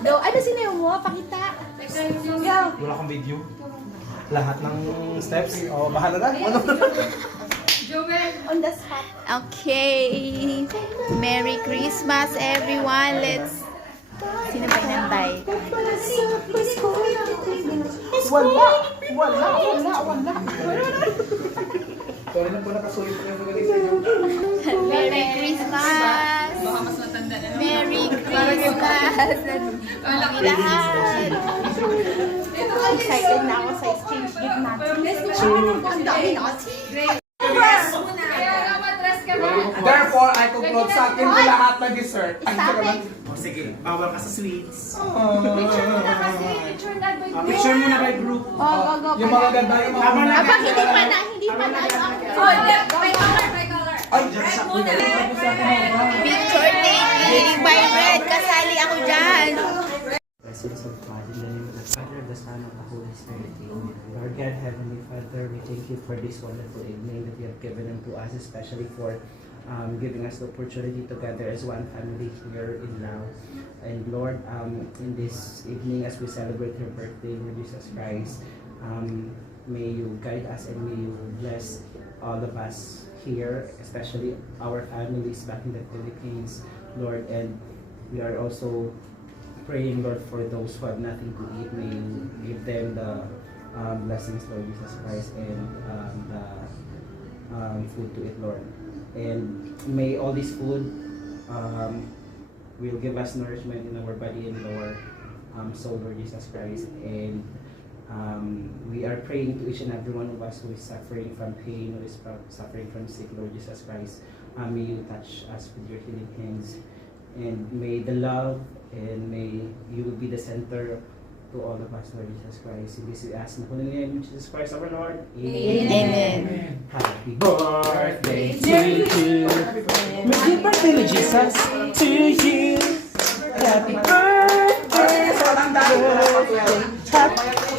Do, ano sinayo mo? Pakita. Wala kang video. Lahat ng steps. O, bahala na. Ano? On the spot. Okay. Merry Christmas, everyone. Let's... Sino ba inantay? Wala. Sorry na po nakasulit ko yung magaling sa inyo. Merry Christmas! Merry Christmas! Kami lahat! Excited na ako sa exchange gift natin. Ang dami natin. Therefore, I conclude sa akin ko lahat na dessert. Sige, bawal ka sa sweets. Picture Picture muna kay group. Yung mga ganda yung mga Aba, hindi pa na. Ay, dyan sa Picture taking by Red. Kasali ako dyan. Presence of God, in the name of the Father, the Son, and the Holy Spirit. Amen. Lord God, Heavenly Father, we thank you for this wonderful evening that you have given unto us, especially for giving us the opportunity to gather as one family here in Lao. And Lord, in this evening as we celebrate your birthday, Lord Jesus Christ, may you guide us and may you bless all of us here, especially our families back in the Philippines, Lord. And we are also praying, Lord, for those who have nothing to eat. May you give them the blessings, Lord Jesus Christ, and the food to eat, Lord. And may all this food will give us nourishment in our body and our soul, Lord Jesus Christ. And we are praying to each and every one of us who is suffering from pain, who is suffering from sick, Lord Jesus Christ. May you touch us with your healing hands. And may the love and may you be the center to all of us, Lord Jesus Christ. In this we ask in the holy name of Jesus Christ our Lord. Amen. Happy birthday to you. Happy birthday, Lord Jesus, to you. Happy birthday.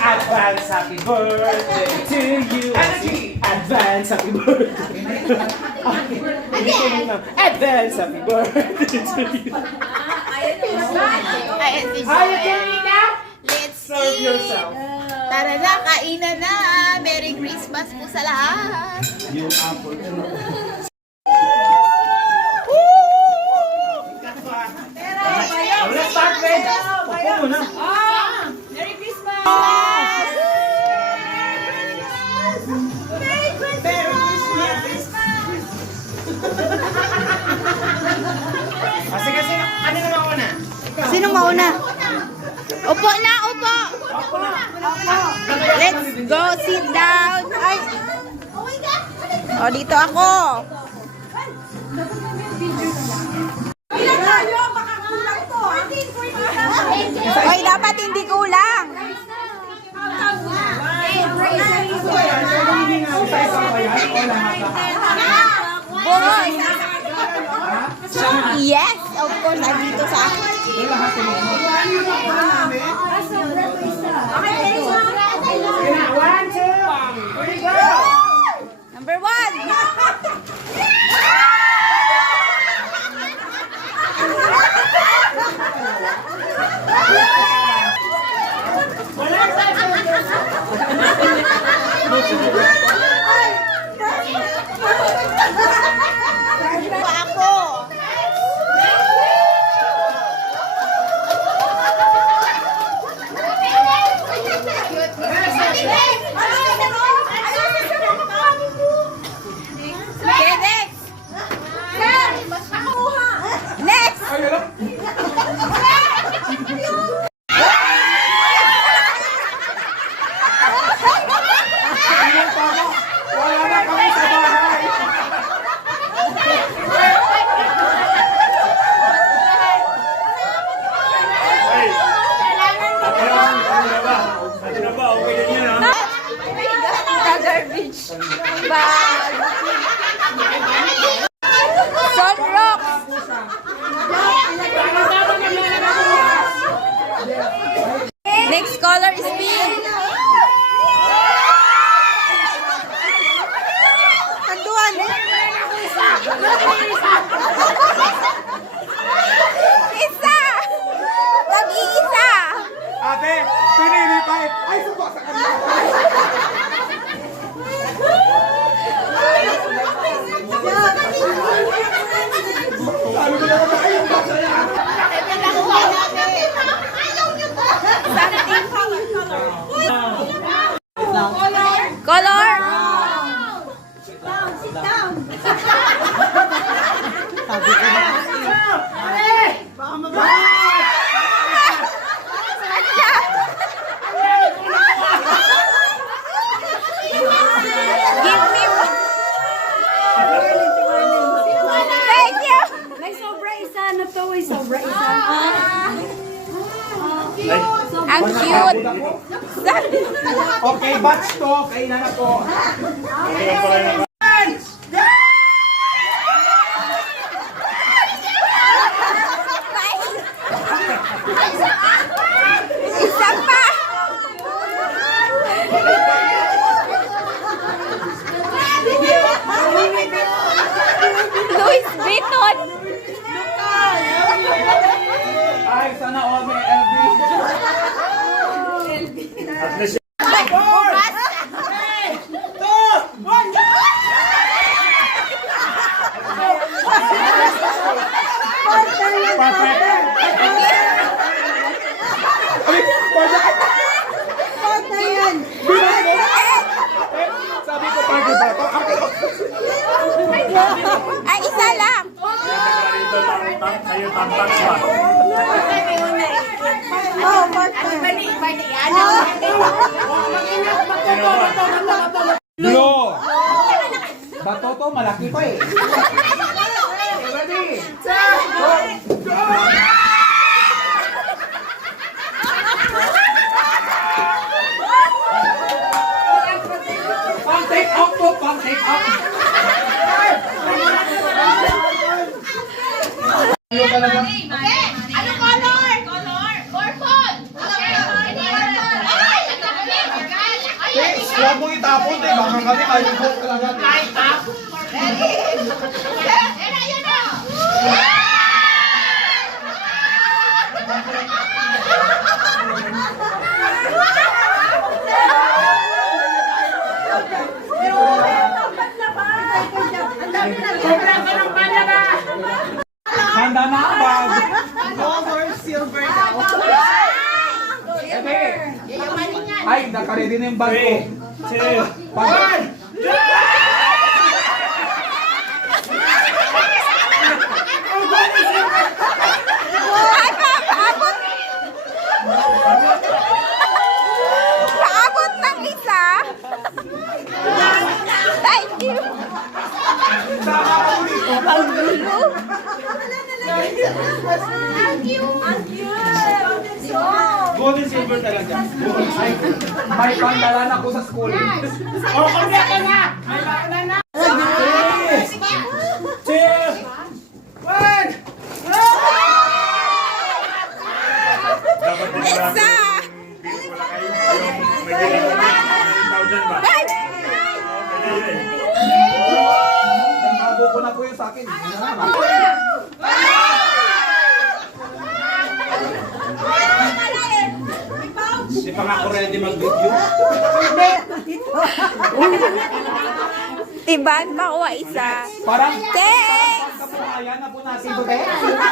Advance happy birthday to you. Advance happy birthday. Advance happy birthday to you. Let's Serve eat! yourself. Tara na, kainan na! Merry Christmas po sa lahat! Yung apple. Let's start with. Upo muna. Merry Christmas! Sige, ano na mauna? Sino mauna? Upo na, upo! Let's go, sit down! Ay! O, dito ako! Hoy, dapat hindi kulang! Boy! Yes, of course, andito sa akin. Number 1! Ako! Okay, next! Next! Wala na kami sa bahay. Garbage bag. Sunrocks. Next color is pink. Kanduan. Isa. Ang cute. Okay, batch to. Kainan na po. Isa pa. Louis Vuitton. Ay, sana all may LV. At least sabi ko party ba ito? Ay, isa lang. Blue! Bato to, malaki pa eh. Ready? Pang take off po, pang take off. Ano talaga? Okay, ano color? Purple. Okay. Ay, Please, huwag mo itapon eh. Baka kami ayaw ko talaga. Ayun na. Handa na ang bag. Silver daw. Okay. Ay, nakaredy na yung bag ko. Pag- Ay, paabot. Paabot ng isa. Thank you. Sama ako dito. Ang gulo. Gold and silver talaga. Ay, may pandala na ako sa school. Oh, kundi na! May pandala na! Cheers! One! Isa. Ay! Bago ko na po yung sa akin. Hindi pa nga ako ready mag-video. Tiban pa ko isa. Parang Thanks! kabuhayan na po natin ito. Te.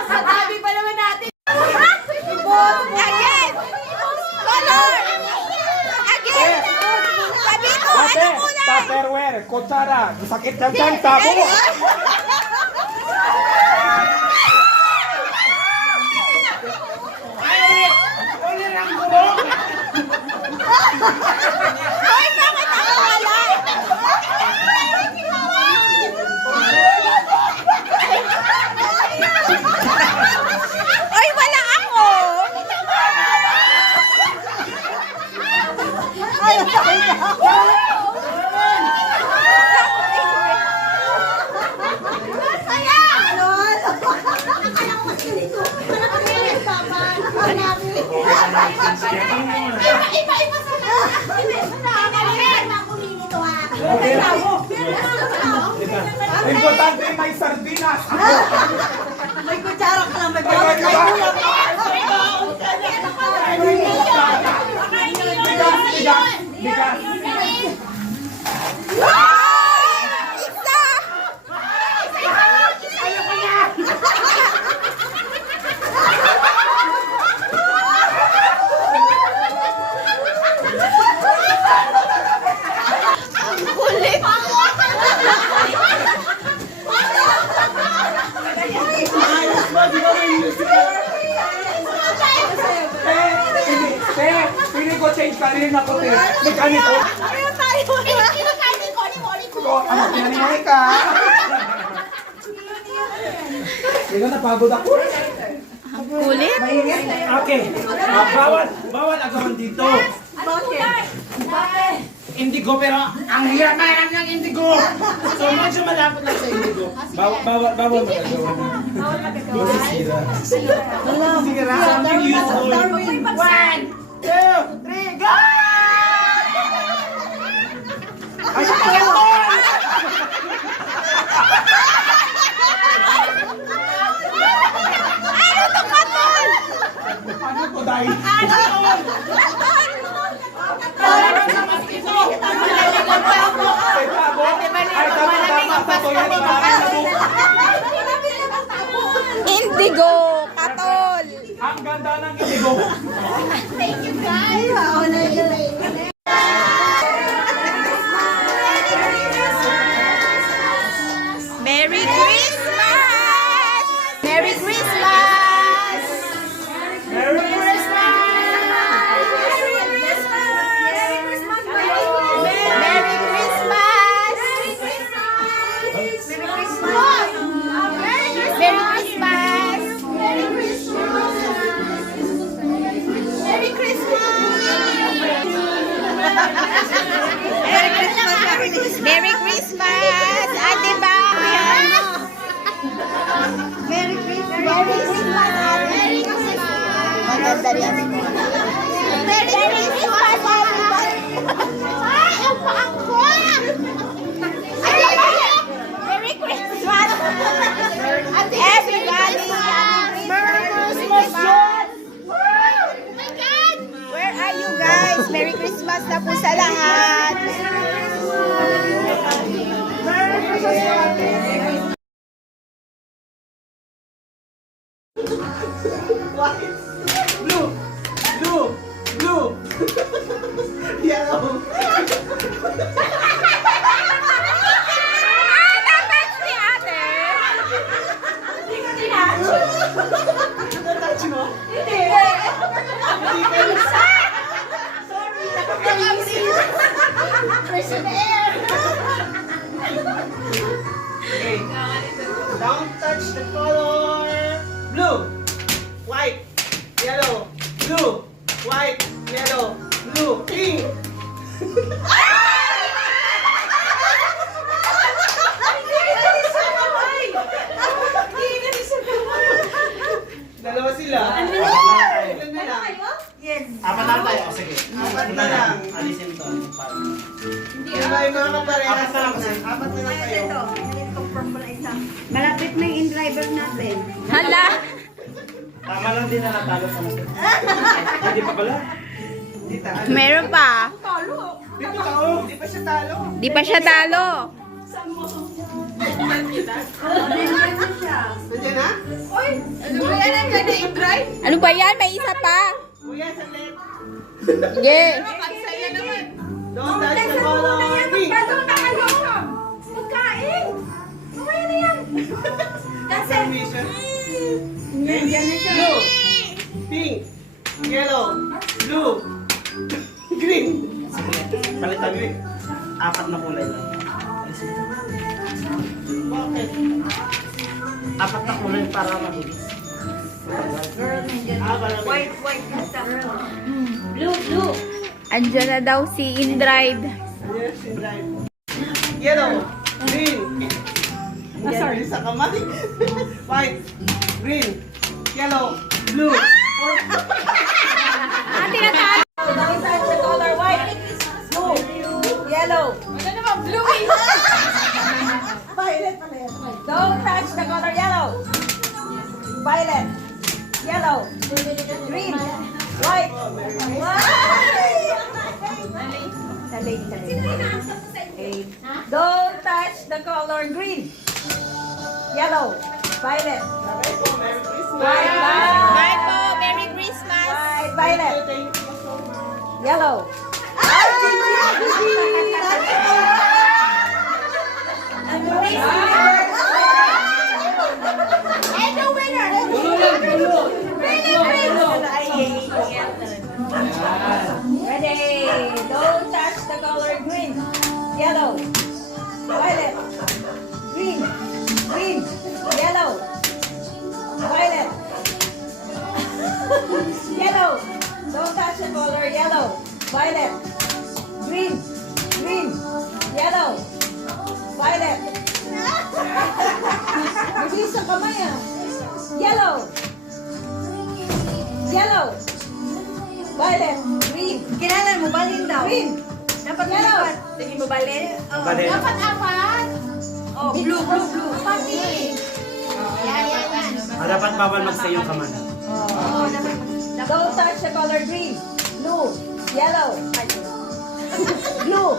Sabi pa naman natin. Again! Color! Again! Sabi ko, Ate, ano kulay? tupperware, kutsara, sakit ng tiyan, tabo. Hoy, bakit ako wala? Hoy, wala ako! Iba-iba sa Importante may sardinas. May kutsara ka lang, may Ay, bawat diba? Bigas. Isa! Ang kulit! Pili ko change career na ko, te. Mekaniko. Ayaw tayo! Ko, anak niya ni Monica. Sige, napagod ako. Kulit? Okay. Bawal agawan dito. Indigo, pero ang hirap na ng indigo. So, medyo malapit lang sa indigo. Bawal magagawa. Masisira. Something useful. 1, 2, 3, go! Ay, ano to, dahil? Indigo! Katol! Ang ganda ng indigo. Merry Christmas! Merry Christmas! Merry Christmas! Merry Christmas! Merry Christmas! Merry Christmas! Ate Bang! Merry Christmas! Merry Christmas! Merry Christmas! Maganda rin. Merry Christmas! Ay, ang paak ko! Merry Christmas! Everybody! Merry Christmas! Oh my God! Where are you guys? Merry Christmas na po sa lahat! Blue! Blue! Blue! Yellow! Natouch ni ate! Natouch mo? Okay. Don't touch the color. Blue, white, yellow, blue, white, yellow, blue, pink. Dalawa sila. Ilan na lang? Apat na tayo. O, sige. Apat na lang. Alisin to. Hindi ba yung mga kaparehas na lang? Apat na lang kayo. Malapit na yung in-driver natin. Hala! Tama lang din na natalo sa natin. Hindi pa pala? Meron pa. Di pa tao. Di pa siya talo. Di pa siya talo. Nandiyan na? Ano ba yan? May isa pa. Kuya, saglit. Sige. Don't touch the color. Pink. Pagkain! Okay na yan. Permission. Nandiyan na siya. Blue. Pink. Yellow. Blue. Green. Palitan mo. Apat na kulay lang. Alisin to. Bakit? Apat na kulay para mabilis. Para White kasi. Blue. Andiyan na daw si Indride. yes, right. Yellow. Green. Sorry. Sa kamay. White. Green. Yellow. Blue. Ate na tayo. Don't touch the color white. Blue. Yellow. Ano naman blue eh? Violet pala yan. Don't touch the color yellow. Violet. Yellow. Green. White. Dali. Don't touch the color green. Yellow. Violet. Merry Christmas. Bye po. Merry Christmas. White. Violet. Thank you so much. Yellow. And the winner. Ready. Don't touch the color green. Yellow. Violet. Green. Yellow. Violet. Yellow. Don't touch the color yellow. Violet. Green. Green. Yellow. Violet. Bilis ang kamay ah. Yellow. Yellow. Violet. Green. Kailangan mo balin daw. Green. Dapat Yellow. lipat. Sige mo balin. Oh, Balin. dapat apat. Oh, blue, blue, blue. Pati. Yan. Dapat bawal magsayo ka man. Oh, dapat. Don't touch the color green. Blue. Yellow. Blue.